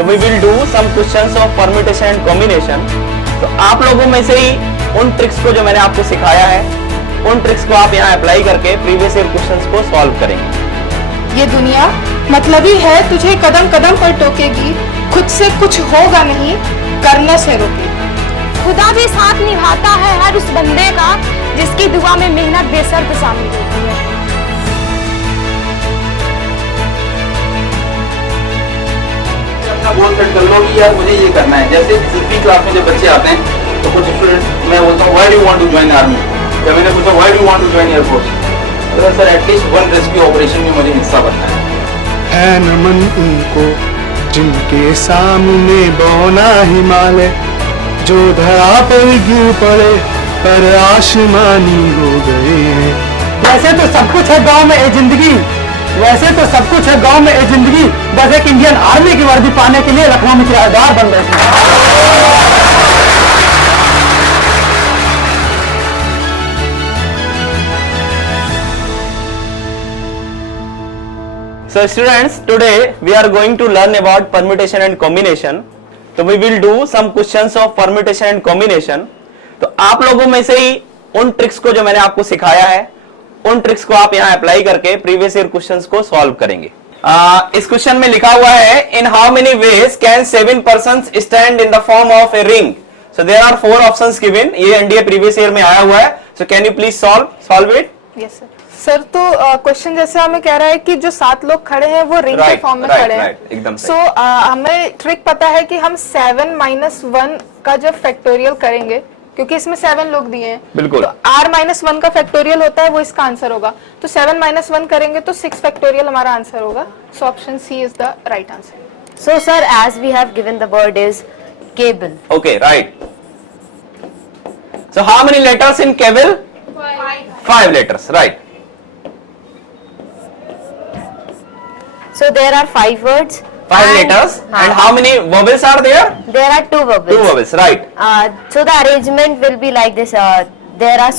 तो we will do some questions of permutation and combination. तो आप लोगों में से ही उन ट्रिक्स को जो मैंने आपको सिखाया है, उन ट्रिक्स को आप यहाँ अप्लाई करके प्रीवियस ईयर क्वेश्चंस को सॉल्व करेंगे। ये दुनिया मतलबी है, तुझे कदम कदम पर टोकेगी, खुद से कुछ होगा नहीं, करने से रोकेगी। खुदा भी साथ निभाता है हर उस बंदे का जिसकी दुआ में मेहनत बेशर्त शामिल होती है। अपना गोल सेट कर लो कि यार मुझे ये करना है। जैसे 10वीं क्लास में जब बच्चे आते हैं तो कुछ स्टूडेंट, मैं बोलता हूँ why do you want to join army, जब मैंने पूछा why do you want to join air force, तो sir at least one rescue operation में मुझे हिस्सा बनना है न मन उनको जिनके सामने बौना हिमालय, जो धरा पर गिर पड़े पर आसमानी हो गए हैं। वैसे तो सब कुछ है गांव में ए जिंदगी, वैसे तो सब कुछ है गांव में ए जिंदगी, बस एक इंडियन आर्मी की वर्दी पाने के लिए लखनऊ में किराएदार बन बैठे। So students, today we are going to learn about permutation and combination. तो we will do some questions of permutation and combination. तो आप लोगों में से ही उन ट्रिक्स को जो मैंने आपको सिखाया है, उन ट्रिक्स को आप यहाँ अप्लाई करके प्रीवियस ईयर क्वेश्चंस को सॉल्व करेंगे। इस क्वेश्चन में लिखा हुआ है, in how many ways can 7 persons stand in the form of a ring. So there are 4 options given. ये एनडीए प्रीवियस ईयर में आया हुआ है। So can you please solve it? Yes sir. Sir तो क्वेश्चन जैसे हमें कह रहा है कि जो 7 लोग खड़े हैं वो रिंग के फॉर्म में खड़े हैं। एकदम सो हमें ट्रिक पता है कि हम 7 - 1 का जब फैक्टोरियल करेंगे, क्योंकि इसमें 7 लोग दिए हैं, बिल्कुल, तो r - 1 का फैक्टोरियल होता है, वो इसका आंसर होगा। तो 7 - 1 करेंगे तो 6 फैक्टोरियल हमारा आंसर होगा। So option C is the right answer. So sir, as we have given the word is cable. Okay, right. So how many letters in cable? 5 letters, right. So there are 5 words. 5 letters. And how many vowels are there? There are 2 vowels. 2 vowels, right. So the arrangement will be like this. There are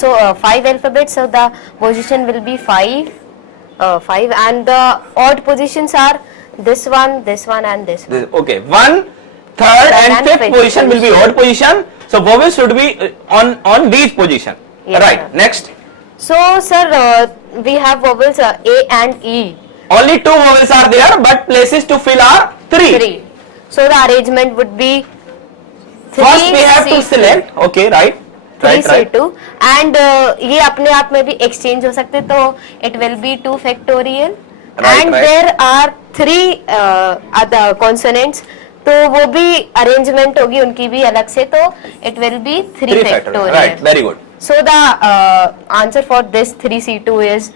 5 alphabets, so the position will be 5, and the odd positions are this one, and this one. Okay, 1, 3rd and 5th position will be odd position. So vowels should be on these position. Yes, right. sir. Next. So sir, we have vowels A and E. Only 2 vowels are there, but places to fill are 3. So the arrangement would be 3 First we have to select. Okay, right. 3 C2 and ये अपने आप में भी exchange हो सकते, तो it will be 2 factorial. And there are 3 other consonants, तो वो भी arrangement होगी उनकी भी अलग से, तो it will be 3 factorial. Right, very good. So the answer for this 3C2 is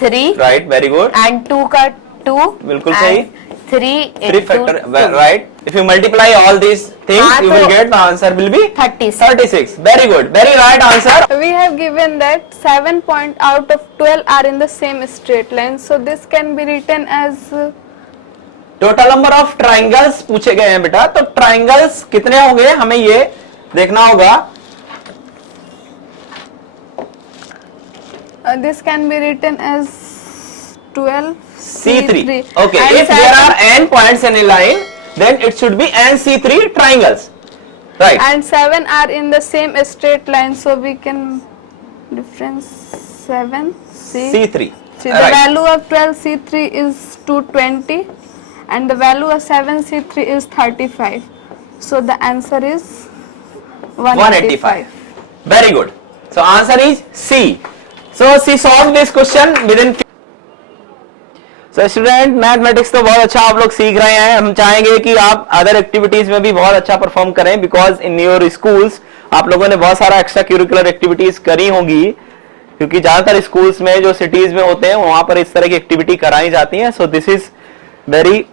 3. Right, very good. And 2 का 2. बिल्कुल सही. 3 factorial, right. If you multiply all these things, you will get the answer will be 36. Very good, very right answer. We have given that 7 points out of 12 are in the same straight line, so this can be written as total number of triangles पूछे गए हैं बेटा, तो triangles कितने होंगे हमें ये देखना होगा। this can be written as 12 C3. Okay, if there are n points in a line, then it should be n C3 triangles, right? And 7 are in the same straight line, so we can difference 7 C3. See, the value of 12 C3 is 220 and the value of 7 C3 is 35. So the answer is 185. Very good. So answer is C. So she solved this question within. So student, mathematics तो बहुत अच्छा आप लोग सीख रहे हैं। हम चाहेंगे कि आप अदर एक्टिविटीज में भी बहुत अच्छा परफॉर्म करें, बिकॉज इन योर स्कूल्स आप लोगों ने बहुत सारा एक्स्ट्रा करिकुलर एक्टिविटीज करी होंगी, क्योंकि ज्यादातर स्कूल्स में जो सिटीज में होते हैं वहां पर इस तरह की एक्टिविटी कराई जाती है। So this is very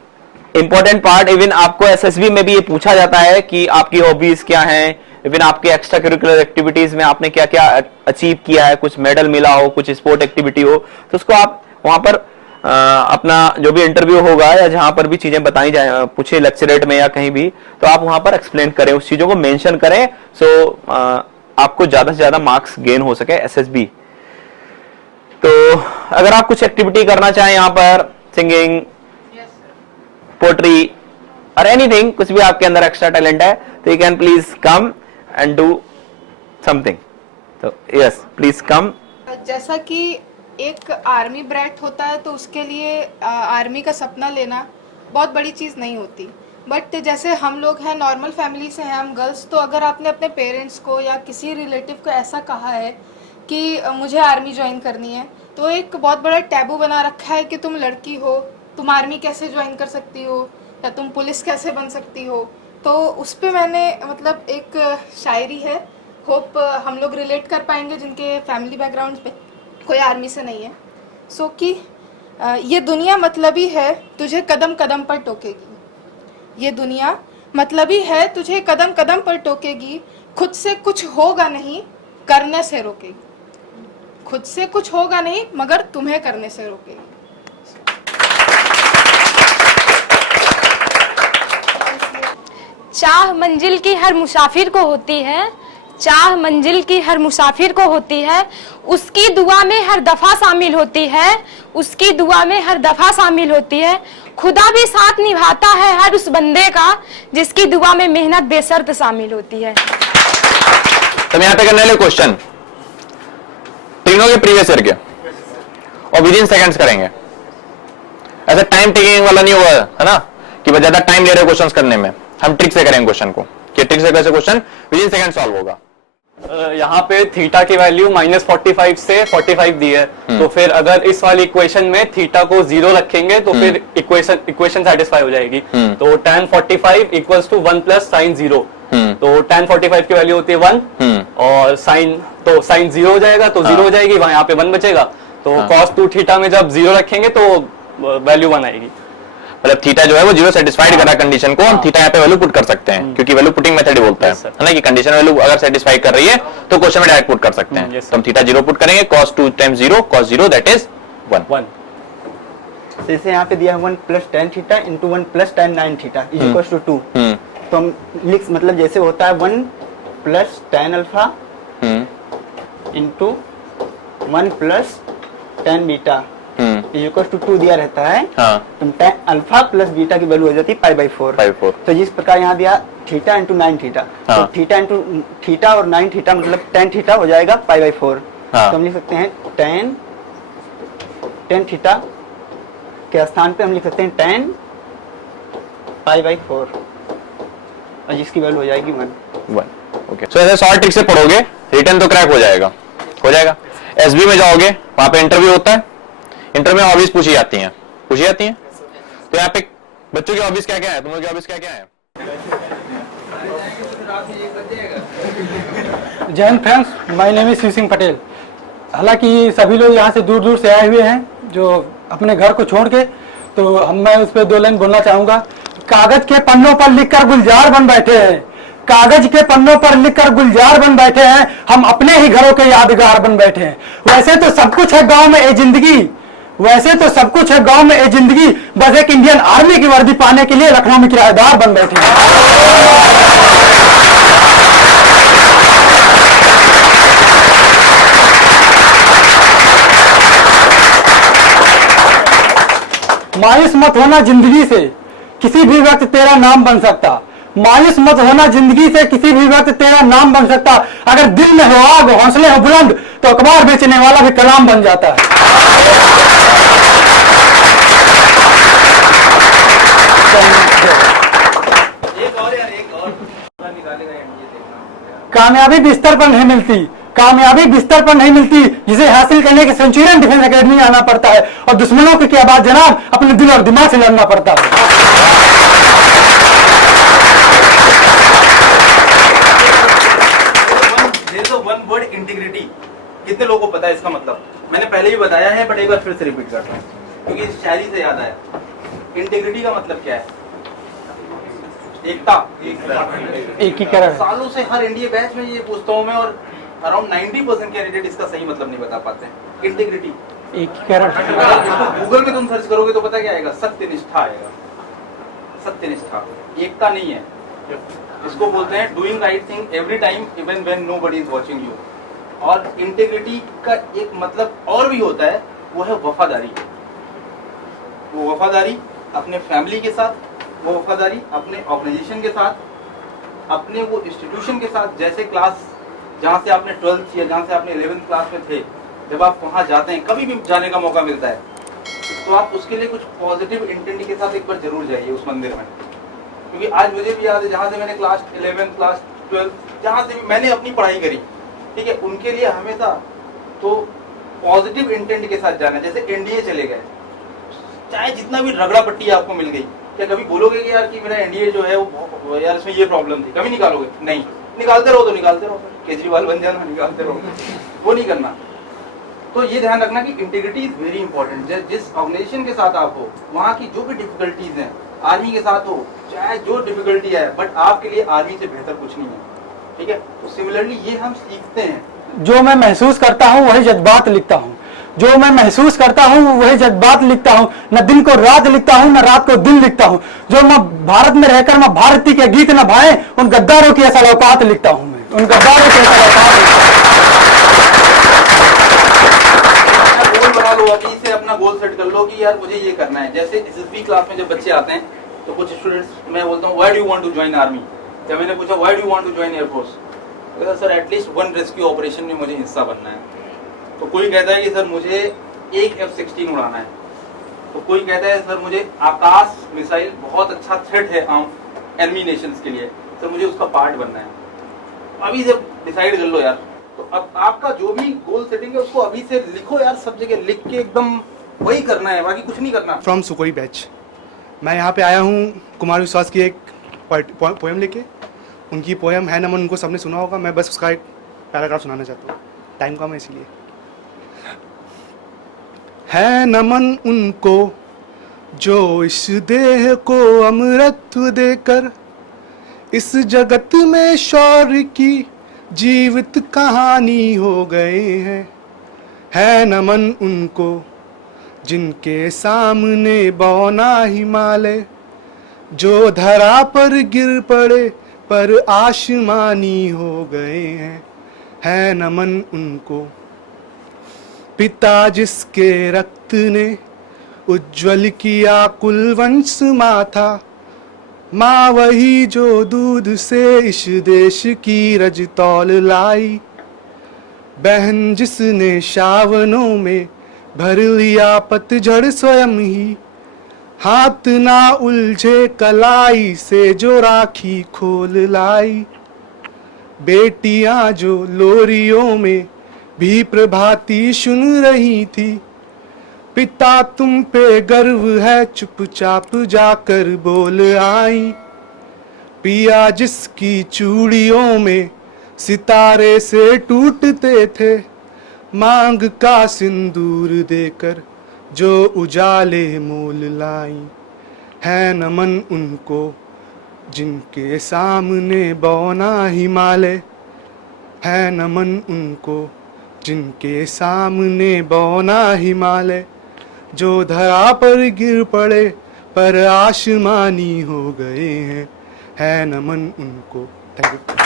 important part. Even आपको एसएसबी में भी ये पूछा जाता है कि आपकी हॉबीज क्या हैं, इवन आपके एक्स्ट्रा करिकुलर एक्टिविटीज में आपने क्या क्या अचीव किया है, कुछ मेडल मिला हो, कुछ स्पोर्ट एक्टिविटी हो, तो उसको आप वहां पर अपना जो भी इंटरव्यू होगा या जहां पर भी चीजें बताई जाए, पूछे लेक्चरेट में या कहीं भी, तो आप वहां पर एक्सप्लेन करें, उस चीजों को मेंशन करें, सो आपको ज्यादा से ज्यादा मार्क्स गेन हो सके एसएसबी। तो अगर आप कुछ एक्टिविटी करना चाहें यहाँ पर, सिंगिंग, पोट्री, और एनीथिंग, कुछ भी आपके अंदर एक्स्ट्रा टैलेंट है तो you can please come and do something. तो यस, प्लीज कम। जैसा कि एक आर्मी ब्रैट होता है तो उसके लिए आर्मी का सपना लेना बहुत बड़ी चीज़ नहीं होती, बट जैसे हम लोग हैं, नॉर्मल फैमिली से हैं हम गर्ल्स, तो अगर आपने अपने पेरेंट्स को या किसी रिलेटिव को ऐसा कहा है कि मुझे आर्मी ज्वाइन करनी है, तो एक बहुत बड़ा टैबू बना रखा है कि तुम लड़की हो, तुम आर्मी कैसे ज्वाइन कर सकती हो, या तुम पुलिस कैसे बन सकती हो। तो उस पर मैंने मतलब एक शायरी है, होप हम लोग रिलेट कर पाएंगे जिनके फैमिली बैकग्राउंड पे कोई आर्मी से नहीं है। सो कि ये दुनिया मतलबी है, तुझे कदम कदम पर टोकेगी। ये दुनिया मतलबी है, तुझे कदम कदम पर टोकेगी। खुद से कुछ होगा नहीं, करने से रोकेगी। खुद से कुछ होगा नहीं, मगर तुम्हें करने से रोकेगी। चाह मंजिल की हर मुसाफिर को होती है, चाह मंजिल की हर मुसाफिर को होती है, उसकी दुआ में हर दफा शामिल होती है, उसकी दुआ में हर दफा शामिल होती है। खुदा भी साथ निभाता है हर उस बंदे का, जिसकी दुआ में मेहनत बेशर्त शामिल होती है। तो मैं यहाँ पे करने वाले क्वेश्चन तीनों के प्रीवियस ईयर के और विद इन सेकंड्स करेंगे। ऐसा टाइम टेकिंग वाला नहीं होगा, है ना, कि बस ज्यादा टाइम ले रहे क्वेश्चंस करने में। हम ट्रिक से करेंगे क्वेश्चन को, कि ट्रिक से कैसे question with in second solve होगा। यहाँ पे थीटा की वैल्यू -45 से 45 दी है, तो फिर अगर इस वाली इक्वेशन में थीटा को 0 रखेंगे तो फिर इक्वेशन सेटिस्फाई हो जाएगी। तो tan 45 equals to 1 plus sine 0। तो tan 45 की वैल्यू होती है 1 और साइन 0 हो जाएगा, तो 0 हो जाएगी, वहां यहाँ पे 1 बचेगा। तो cos 2 थीटा में जब 0 रखेंगे तो वैल्यू 1 आएगी। मतलब थीटा जो है वो 0 सेटिस्फाइड करा कंडीशन को, हम थीटा यहाँ पे वैल्यू पुट कर सकते हैं, क्योंकि वैल्यू पुटिंग मेथड ही बोलता है ना, कि कंडीशन वैल्यू अगर सेटिस्फाई कर रही है तो क्वेश्चन में डायरेक्ट पुट कर सकते हैं। तो हम थीटा 0 पुट करेंगे, cos 2 times 0, cos 0 that is 1। जैसे यहाँ पे दिया है 1 plus tan theta into 1 plus tan 9 theta is equal to 2। तो हम लिख, मतलब जैसे होता है 1 plus tan alpha into 1 plus tan beta is equal to 2 दिया रहता है। तो tan अल्फा प्लस बीटा की वैल्यू हो जाती है π/4। तो जिस प्रकार यहाँ दिया थीटा इंटू 9 थीटा, तो थीटा इंटू थीटा और 9 थीटा मतलब tan थीटा हो जाएगा π/4। तो हम लिख सकते हैं tan थीटा के स्थान पे हम लिख सकते हैं tan π/4 और जिसकी वैल्यू हो जाएगी 1। ओके, सो ऐसे शॉर्ट ट्रिक से पढ़ोगे रिटर्न तो क्रैक हो जाएगा। एसबी में जाओगे, वहां पे इंटरव्यू होता है, इंटरव्यू में हॉबीज पूछी जाती हैं। तो यहाँ पे बच्चों की हॉबीज क्या क्या है, तुम लोग की हॉबीज क्या क्या है? जय हिंद friends, my name is Shiv Singh Patel. हालांकि सभी लोग यहाँ से दूर दूर से आए हुए हैं जो अपने घर को छोड़ के, तो मैं उस पर 2 लाइन बोलना चाहूंगा। कागज के पन्नों पर लिखकर गुलजार बन बैठे हैं, कागज के पन्नों पर लिखकर गुलजार बन बैठे हैं, हम अपने ही घरों के यादगार बन बैठे हैं। वैसे तो सब कुछ है गांव में ए जिंदगी, वैसे तो सब कुछ है गांव में ए जिंदगी, बस एक इंडियन आर्मी की वर्दी पाने के लिए लखनऊ में किराएदार बन बैठे हैं। मायूस मत होना जिंदगी से, किसी भी वक्त तेरा नाम बन सकता। मायूस मत होना जिंदगी से, किसी भी वक्त तेरा नाम बन सकता। अगर दिल में हो आग, हौसले हो बुलंद, तो अखबार बेचने वाला भी कलाम बन जाता है। कामयाबी बिस्तर पर नहीं मिलती, कामयाबी बिस्तर पर नहीं मिलती, जिसे हासिल करने के सेंचुरियन डिफेंस एकेडमी आना पड़ता है, और दुश्मनों की क्या बात जनाब, अपने दिल और दिमाग से लड़ना पड़ता है। वन वर्ड इंटीग्रिटी, कितने लोगों को पता है इसका मतलब? मैंने पहले ही बताया है, बट एक बार फिर से रिपीट करता हूँ क्योंकि इस शायरी से याद आया। इंटीग्रिटी का मतलब क्या है? एकता, एकीकरण। सालों से हर इंडिया बैच में ये पूछता हूँ मैं, और अराउंड 90% कैंडिडेट इसका सही मतलब नहीं बता पाते हैं। इंटीग्रिटी, एकीकरण। गूगल में तुम सर्च करोगे तो पता क्या आएगा? सत्यनिष्ठा आएगा। सत्यनिष्ठा, एकता नहीं है। इसको बोलते हैं doing right thing every time even when nobody is watching you. और इंटीग्रिटी का एक मतलब और भी होता है, वो है वफादारी। वो वफादारी अपने फैमिली के साथ, वो वफादारी अपने ऑर्गेनाइजेशन के साथ, अपने वो इंस्टीट्यूशन के साथ, जैसे क्लास जहाँ से आपने 12th या जहाँ से आपने 11th क्लास में थे, जब आप वहाँ जाते हैं, कभी भी जाने का मौका मिलता है, तो आप उसके लिए कुछ पॉजिटिव इंटेंट के साथ एक बार जरूर जाइए उस मंदिर में। क्योंकि आज मुझे भी याद है, जहाँ से मैंने क्लास 11th क्लास 12th जहाँ से भी मैंने अपनी पढ़ाई करी, ठीक है, उनके लिए हमेशा तो पॉजिटिव इंटेंट के साथ जाना। जैसे एनडीए चले गए, चाहे जितना भी रगड़ा पट्टी आपको मिल गई, क्या कभी बोलोगे कि यार कि मेरा एनडीए जो है वो यार इसमें ये प्रॉब्लम थी, कभी निकालोगे? नहीं, निकालते रहो तो निकालते रहो, केजरीवाल बन जाना, निकालते रहो, वो नहीं करना। तो ये ध्यान रखना कि इंटीग्रिटी इज वेरी इंपॉर्टेंट। जिस ऑर्गेनाइजेशन के साथ आप हो, वहाँ की जो भी डिफिकल्टीज हैं, आर्मी के साथ हो, चाहे जो डिफिकल्टी है, बट आपके लिए आर्मी से बेहतर कुछ नहीं है, ठीक है। तो सिमिलरली ये हम सीखते हैं। जो मैं महसूस करता हूँ वही जज्बात लिखता हूँ, जो मैं महसूस करता हूँ वही जज्बात लिखता हूँ। न दिन को रात लिखता हूँ, न रात को दिन लिखता हूँ। जो मैं भारत में रहकर मैं भारती के गीत न भाए, उन गद्दारों की ऐसा औकात लिखता हूँ मैं, उन गद्दारों की ऐसा औकात लिखता हूँ। गोल बना लो, अभी से अपना गोल सेट कर लो कि यार मुझे ये करना है। जैसे एसएसबी क्लास में जब बच्चे आते हैं, तो कुछ स्टूडेंट्स, मैं बोलता हूँ why do you want to join army, या मैंने पूछा why do you want to join air force, sir at least one rescue operation में मुझे हिस्सा बनना है। तो कोई कहता है कि सर मुझे एक F-16 उड़ाना है, तो कोई कहता है सर मुझे आकाश मिसाइल बहुत अच्छा थ्रेट है एनिमी नेशंस के लिए, सर मुझे उसका पार्ट बनना है। अभी से डिसाइड कर लो यार। तो अब आपका जो भी गोल सेटिंग है उसको अभी से लिखो यार, सब जगह लिख के एकदम वही करना है, बाकी कुछ नहीं करना। फ्रॉम सुकोई बैच, मैं यहाँ पे आया हूँ कुमार विश्वास की एक पोएम लेके। उनकी पोएम है नमन, उनको सबने सुना होगा, मैं बस उसका एक पैराग्राफ सुनाना चाहता हूँ, टाइम कम है इसलिए। है नमन उनको जो इस देह को अमृतत्व देकर इस जगत में शौर्य की जीवित कहानी हो गए हैं। है नमन उनको जिनके सामने बौना हिमालय जो धरा पर गिर पड़े पर आसमानी हो गए हैं। है नमन उनको पिता जिसके रक्त ने उज्जवल किया कुलवंश माथा, माँ वही जो दूध से इस देश की रजतौल लाई, बहन जिसने सावनों में भर लिया पतझड़ स्वयं ही, हाथ ना उलझे कलाई से जो राखी खोल लाई, बेटियां जो लोरियों में भी प्रभाती सुन रही थी, पिता तुम पे गर्व है चुपचाप जाकर बोल आई, पिया जिसकी चूड़ियों में सितारे से टूटते थे, मांग का सिंदूर देकर जो उजाले मोल लाई। है नमन उनको जिनके सामने बौना हिमालय, है नमन उनको जिनके सामने बौना हिमालय जो धरा पर गिर पड़े पर आसमानी हो गए हैं। है नमन उनको। Thank you.